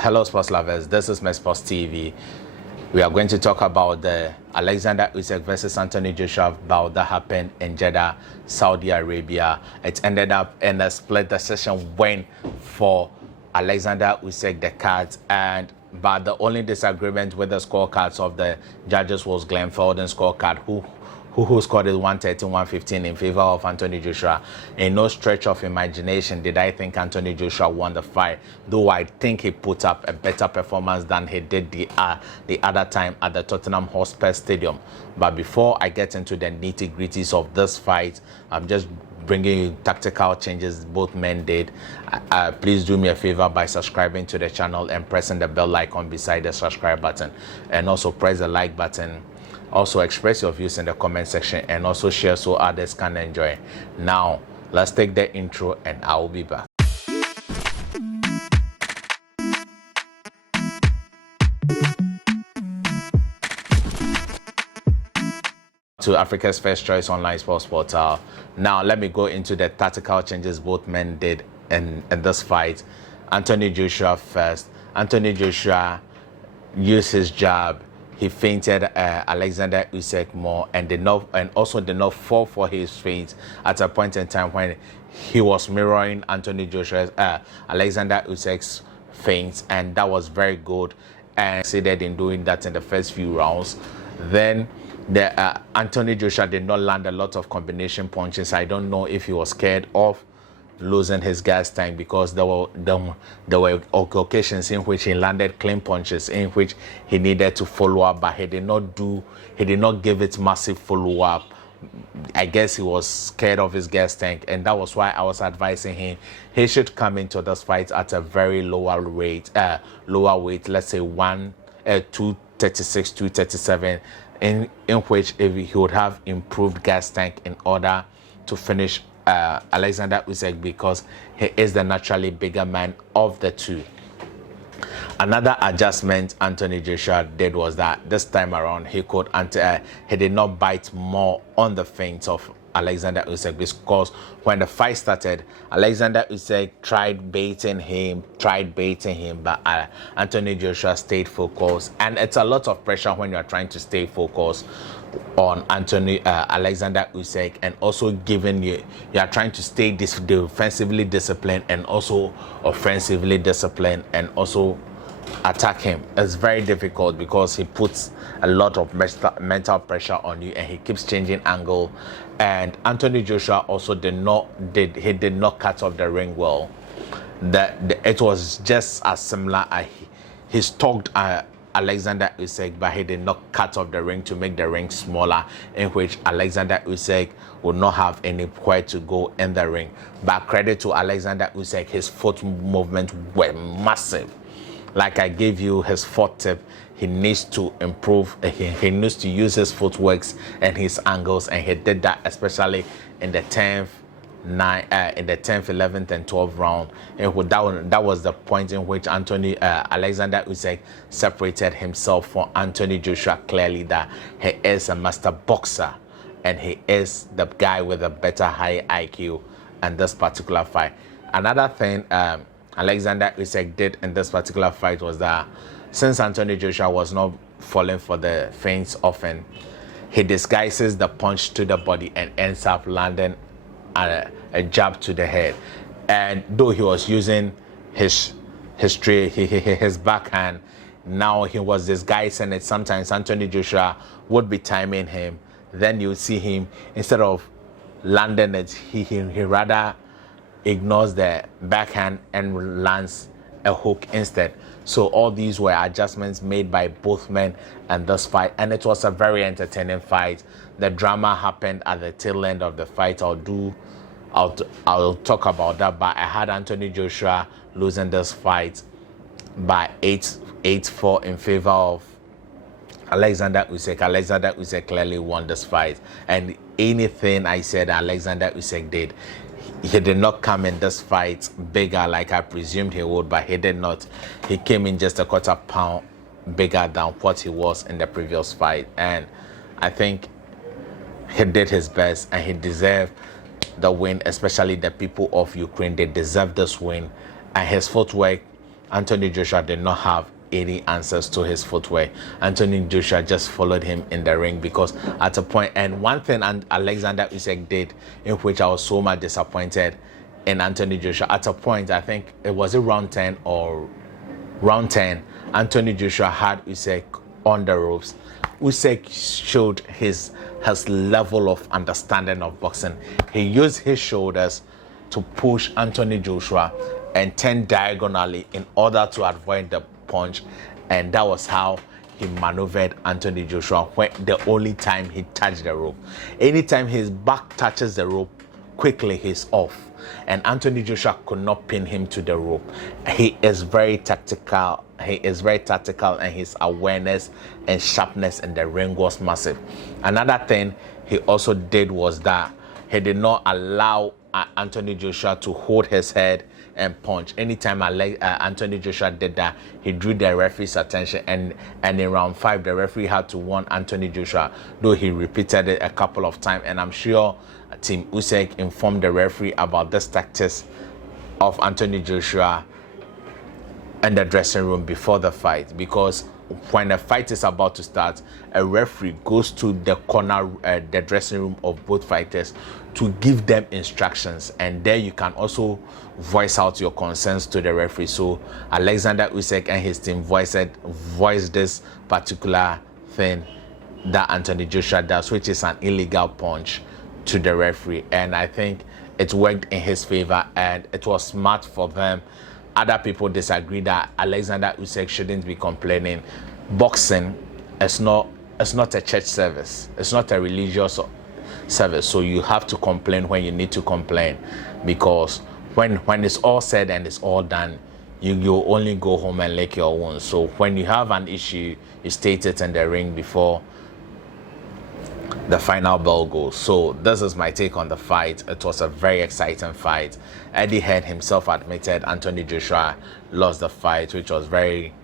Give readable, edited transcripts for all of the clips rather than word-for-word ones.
Hello, sports lovers. This is my Sports TV. We are going to talk about the Oleksandr Usyk versus Anthony Joshua bout that happened in Jeddah, Saudi Arabia. It ended up in a split decision win for Oleksandr Usyk, the cards, but the only disagreement with the scorecards of the judges was Glenn Felden's scorecard, who scored it 113-115 in favor of Anthony Joshua. In no stretch of imagination did I think Anthony Joshua won the fight, though I think he put up a better performance than he did the other time at the Tottenham Hotspur Stadium. But before I get into the nitty-gritties of this fight, I'm just bringing you tactical changes both men did. Please do me a favor by subscribing to the channel and pressing the bell icon beside the subscribe button, and also press the like button. Also express your views in the comment section and also share so others can enjoy. Now let's take the intro and I will be back. To Africa's first choice online sports portal. Now let me go into the tactical changes both men did in this fight. Anthony Joshua first. Anthony Joshua used his jab. He feinted Oleksandr Usyk more and also did not fall for his feint at a point in time when he was mirroring Anthony Joshua's Oleksandr Usyk's feints, and that was very good, and succeeded in doing that in the first few rounds. Then Anthony Joshua did not land a lot of combination punches. I don't know if he was scared of losing his gas tank, because there were occasions in which he landed clean punches in which he needed to follow up, but he did not give it massive follow up. I guess he was scared of his gas tank, and that was why I was advising him he should come into this fight at a very lower weight, let's say 236, 237, in which if he would have improved gas tank in order to finish Oleksandr Usyk, because he is the naturally bigger man of the two. Another adjustment Anthony Joshua did was that this time around he did not bite more on the feints of Oleksandr Usyk, because when the fight started, Oleksandr Usyk tried baiting him, but Anthony Joshua stayed focused, and it's a lot of pressure when you're trying to stay focused on Oleksandr Usyk, and also given you are trying to stay defensively disciplined and also offensively disciplined and also attack him. It's very difficult because he puts a lot of mental pressure on you, and he keeps changing angle. And Anthony Joshua also did not cut off the ring well. It was just as similar. He stalked Oleksandr Usyk, but he did not cut off the ring to make the ring smaller, in which Oleksandr Usyk would not have anywhere to go in the ring. But credit to Oleksandr Usyk, his foot movements were massive. Like I gave you his fourth tip, he needs to improve. He needs to use his footworks and his angles, and he did that especially in the 10th, 11th, and 12th round. And that was the point in which Oleksandr Usyk separated himself from Anthony Joshua clearly, that he is a master boxer and he is the guy with a better high IQ in this particular fight. Another thing Oleksandr Usyk did in this particular fight was that since Anthony Joshua was not falling for the feints often, he disguises the punch to the body and ends up landing a jab to the head. And though he was using his backhand, now he was disguising it. Sometimes Anthony Joshua would be timing him, then you see him, instead of landing it, he rather ignores the backhand and lands a hook instead. So all these were adjustments made by both men in this fight, and it was a very entertaining fight. The drama happened at the tail end of the fight. I'll talk about that, but I had Anthony Joshua losing this fight by 8-4 in favor of Oleksandr Usyk. Oleksandr Usyk clearly won this fight, and anything I said Oleksandr Usyk did, he did not come in this fight bigger like I presumed he would, but he did not. He came in just a quarter pound bigger than what he was in the previous fight, and I think he did his best and he deserved the win, especially the people of Ukraine. They deserve this win, and his footwork Anthony Joshua did not have any answers to his footwork. Anthony Joshua just followed him in the ring because at a point, and one thing Oleksandr Usyk did, in which I was so much disappointed in Anthony Joshua, at a point, I think it was round 10 or round 10, Anthony Joshua had Usyk on the ropes. Usyk showed his level of understanding of boxing. He used his shoulders to push Anthony Joshua and turn diagonally in order to avoid the punch, and that was how he maneuvered Anthony Joshua when the only time he touched the rope. Anytime his back touches the rope, quickly he's off, and Anthony Joshua could not pin him to the rope. He is very tactical, and his awareness and sharpness in the ring was massive. Another thing he also did was that he did not allow Anthony Joshua to hold his head and punch. Anytime Anthony Joshua did that, he drew the referee's attention, and in round 5 the referee had to warn Anthony Joshua, though he repeated it a couple of times, and I'm sure Team Usyk informed the referee about this tactics of Anthony Joshua in the dressing room before the fight, because when a fight is about to start, a referee goes to the corner, the dressing room of both fighters to give them instructions, and there you can also voice out your concerns to the referee. So Oleksandr Usyk and his team voiced this particular thing that Anthony Joshua does, which is an illegal punch, to the referee, and I think it worked in his favor, and it was smart for them. Other people disagree that Oleksandr Usyk shouldn't be complaining. Boxing is not a church service. It's not a religious service. So you have to complain when you need to complain, because when it's all said and it's all done, you only go home and lick your wounds. So when you have an issue, you state it in the ring before the final bell goes. So this is my take on the fight. It was a very exciting fight. Eddie Hearn himself admitted Anthony Joshua lost the fight, which was very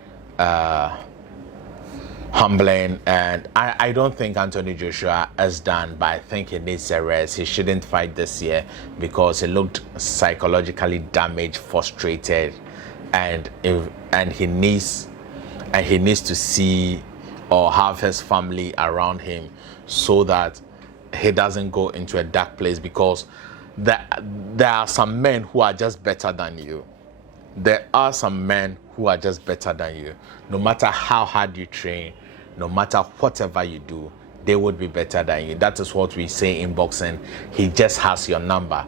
humbling, and I don't think Anthony Joshua is done, but I think he needs a rest. He shouldn't fight this year because he looked psychologically damaged, frustrated, and he needs to see or have his family around him so that he doesn't go into a dark place, because there are some men who are just better than you. There are some men who are just better than you. No matter how hard you train, no matter whatever you do, they would be better than you. That is what we say in boxing. He just has your number.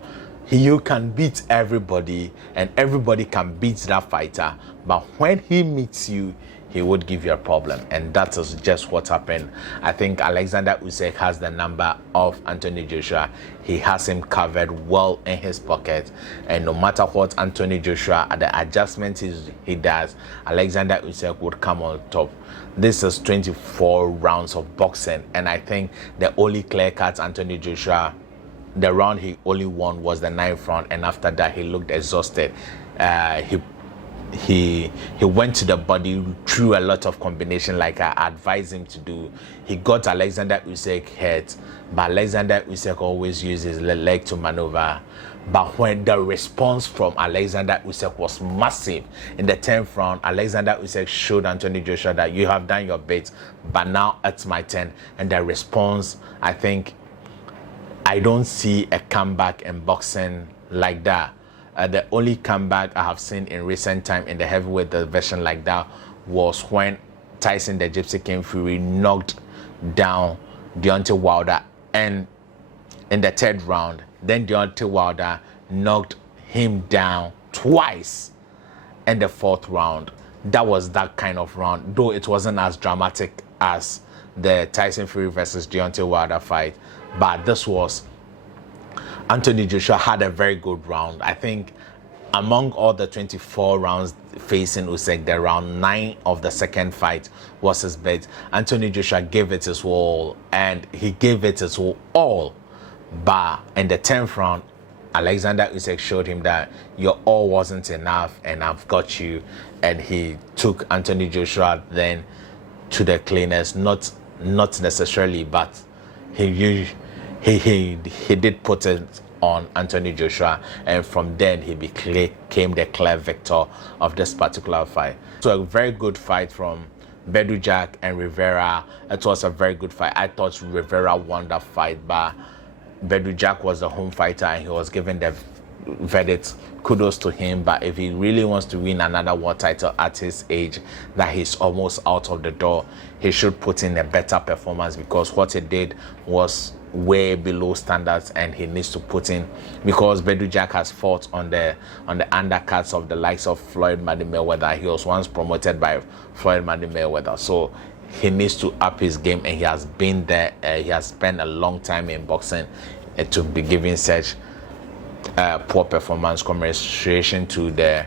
You can beat everybody, and everybody can beat that fighter, but when he meets you, he would give you a problem, and that is just what happened. I think Oleksandr Usyk has the number of Anthony Joshua. He has him covered well in his pocket, and no matter what Anthony Joshua, the adjustments he does, Oleksandr Usyk would come on top. This is 24 rounds of boxing, and I think the only clear-cut Anthony Joshua, the round he only won was the 9th round, and after that he looked exhausted. He went to the body, threw a lot of combination like I advised him to do. He got Oleksandr Usyk hurt, but Oleksandr Usyk always uses the leg to maneuver. But when the response from Oleksandr Usyk was massive in the 10th round, Oleksandr Usyk showed Anthony Joshua that you have done your bit, but now it's my turn. And the response, I don't see a comeback in boxing like that. The only comeback I have seen in recent time in the heavyweight division like that was when Tyson the Gypsy King Fury knocked down Deontay Wilder, and in the 3rd round, then Deontay Wilder knocked him down twice in the 4th round. That was that kind of round, though it wasn't as dramatic as the Tyson Fury versus Deontay Wilder fight, but this was Anthony Joshua had a very good round. I think among all the 24 rounds facing Usyk, the round 9 of the second fight was his best. Anthony Joshua gave it his all, and he gave it his all. But in the 10th round, Oleksandr Usyk showed him that your all wasn't enough, and I've got you. And he took Anthony Joshua then to the cleaners, not necessarily, but he did put it on Anthony Joshua, and from then he became the clear victor of this particular fight. So a very good fight from Badou Jack and Rivera. It was a very good fight. I thought Rivera won that fight, but Badou Jack was the home fighter and he was given the verdict. Kudos to him, but if he really wants to win another world title at his age, that he's almost out of the door, he should put in a better performance, because what he did was way below standards, and he needs to put in, because Badou Jack has fought on the undercards of the likes of Floyd Mayweather. He was once promoted by Floyd Mayweather, so he needs to up his game, and he has been there. He has spent a long time in boxing to be giving such poor performance. Commemoration to the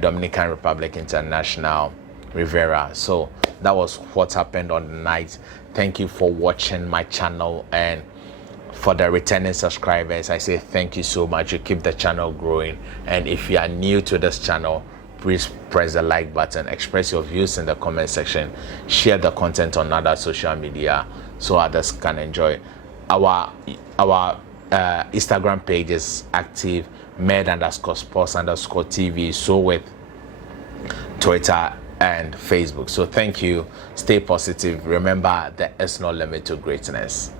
Dominican Republic International, Rivera. So that was what happened on the night. Thank you for watching my channel, and for the returning subscribers, I say thank you so much. You keep the channel growing, and if you are new to this channel, please press the like button, express your views in the comment section, share the content on other social media so others can enjoy. Our Instagram page is active, med_sports_TV, so with Twitter and Facebook. So thank you, stay positive, remember there is no limit to greatness.